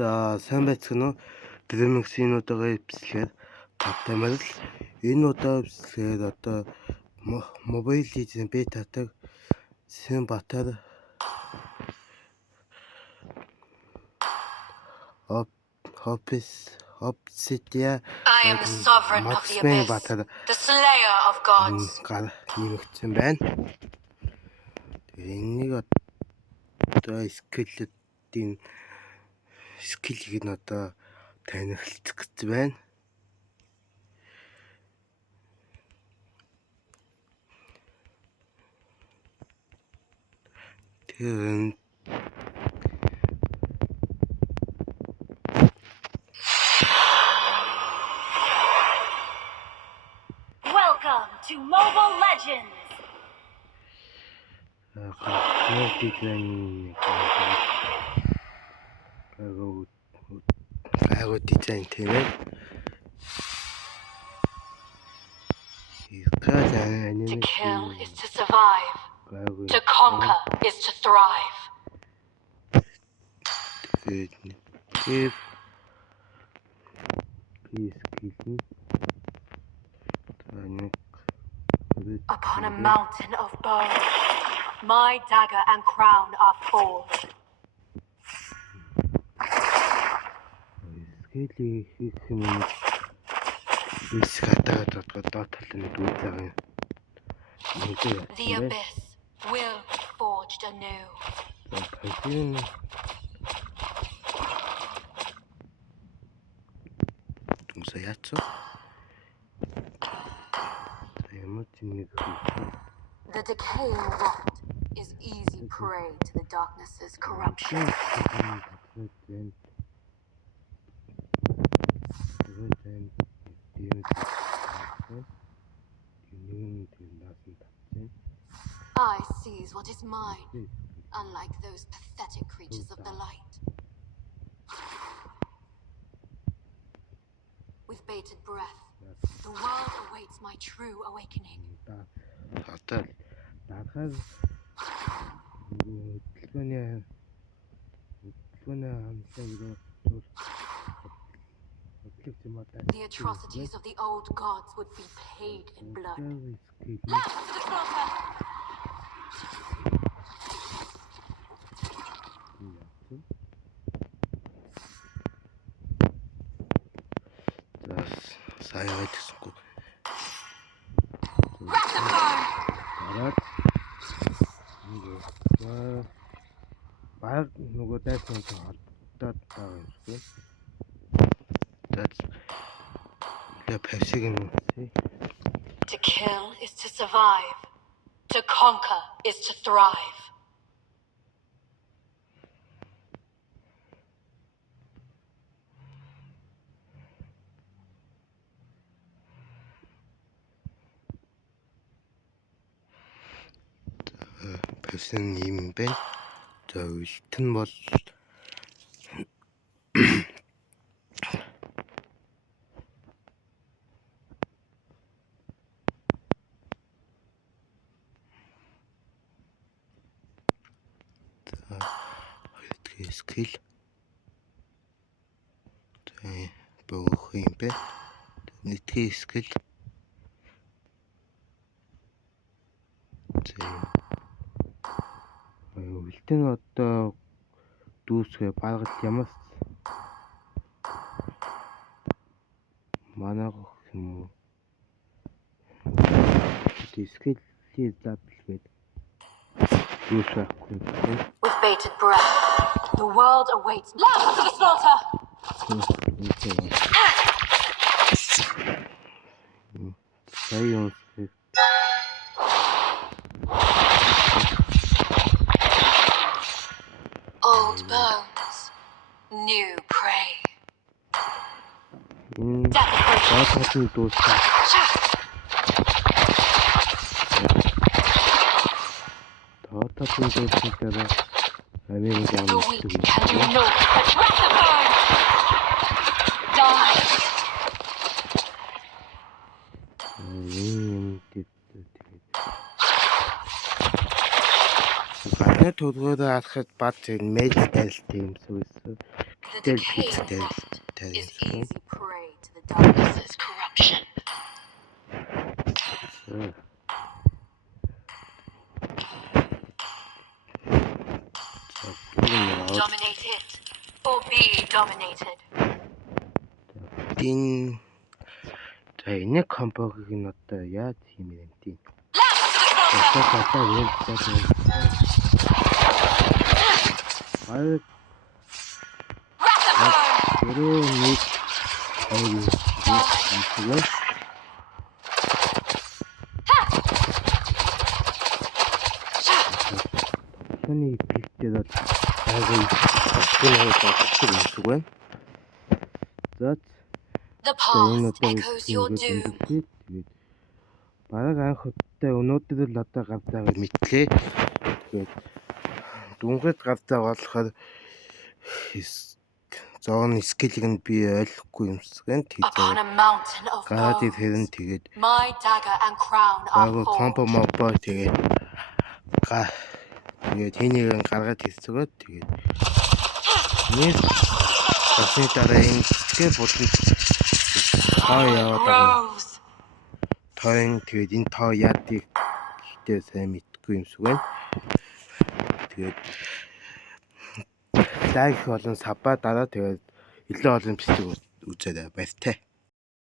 За сайн байцгаана уу? Дэмэгсийн удаага эвслэхээр тавтамаар л энэ удаа эвслэхээр одоо Mobile Legends бетадаг Синбатар Obsidian Maxman Батар the slayer of gods. нэмэгдсэн байна. Энийг одоо скиллийг нь одоо танилцах гэж байна. Тэр Welcome to Mobile Legends. Гайгүй дизайн тийм ээ. To kill is to survive. To conquer is to thrive. Upon a mountain of bone, my dagger and crown are forged. The abyss will be forged anew. The decaying rot is easy prey to the darkness's corruption. I seize what is mine, unlike those pathetic creatures of the light. With bated breath, the world awaits my true awakening. The atrocities of the old gods would be paid in blood. Left to the slaughter! To kill is to survive. To conquer is to thrive. Person юм бэ. За үлтэн бол skill бөөх юм бэ. Нийтгий skill үлтэн одоо дүүсгээ баргал ямаас манайх юм уу skill-ийг задлгээд дүүсэхгүй. With bated breath, the world awaits. Last to the slaughter! Old bones, new prey. The weak can do naught but wreck the burn! Die! Гадны төлгөөрөө харахад бат мэйл тайлт юм сүнс. The decaying dust is easy prey to the darkness's corruption. Dominate it, or be dominated. За энэ компогийг нь одоо яаж хиймээр юм тийм. Сони пиктэй бол The past echoes your doom. Бараг анх удаа өнөөдөр л одоо гарцаагаар мэдлээ. Тэгээд дүнхэд гарцаа болохоор зоон скиллийг нь би ойлгохгүй юмсгэн Upon a mountain of гараад bones, ирэхэн тэгээд my dagger and crown are баг forged. компо мобоо тэгээд тэнийг гаргаад хэлцгээд тэгээд нэг басны дараа энэ тэгээ бодлоо тоо яваад Grows. тойн тэгээд энэ тоо яадыг гэхдээ сайн мэдгүй юм шиг байна. Тэгээд лайк болон саба дараа тэгээд илүү олон бичлэг үзээд баяртай.